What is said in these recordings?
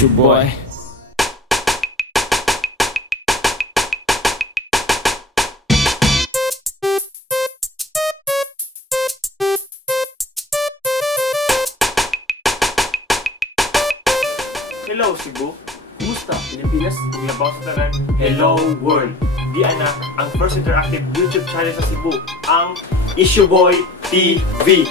Ishoboy. Hello Cebu, kumusta Pilipinas? Maglabaw sa tanan, hello world. Di anak, ang first interactive YouTube channel sa Cebu, ang Ishoboy TV.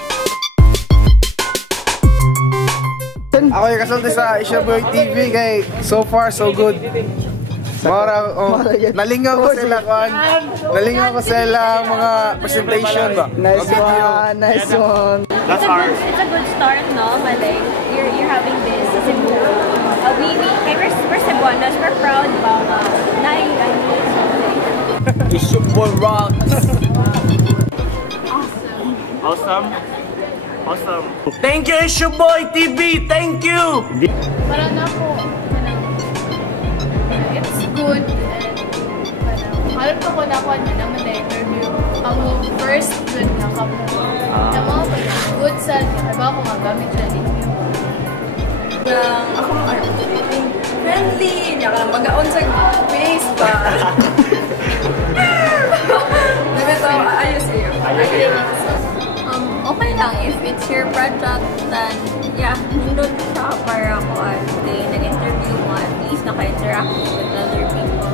Ako yung kasulti sa Ishoboy TV kay so far so good. Mara, nalingaw ko sila kan. Nalingaw ko sila mga presentation ba. Nice one, nice one. That's ours. It's a good start, no? But like you're having this Cebu. We're Cebuanos. We're proud about Ishoboy rocks. Awesome. Awesome. Thank you Ishoboy TV. Thank you. Parang ako, it's good and harap ako na ako na naman na interview. Ang first good na kamo. Na mga good sa iba ko magamit siya ninyo. ako friendly. Hindi ka lang mag-aon sa face ba? Nagatawa, ayos sa'yo. Okay lang. If it's your project, then yeah, nindot siya para ako at nag-interview mo, at least naka-interact with other people.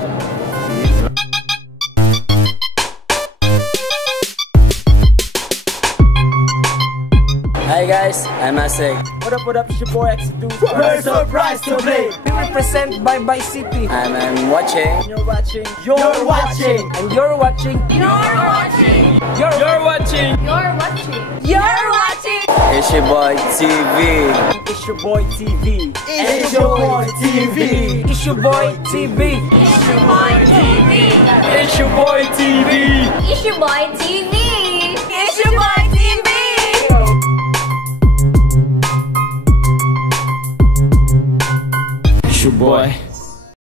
Hi guys, I'm Unsay. What up, it's your boy X2. Very surprised to play. We represent by City. I'm watching. You're watching. You're watching. And you're watching. You're watching! You're watching. You're watching! You're watching! Ishoboy TV. Ishoboy TV. Ishoboy TV. Ishoboy TV. Ishoboy TV! Ishoboy TV. Ishoboy TV! Ishoboy TV! Ishoboy.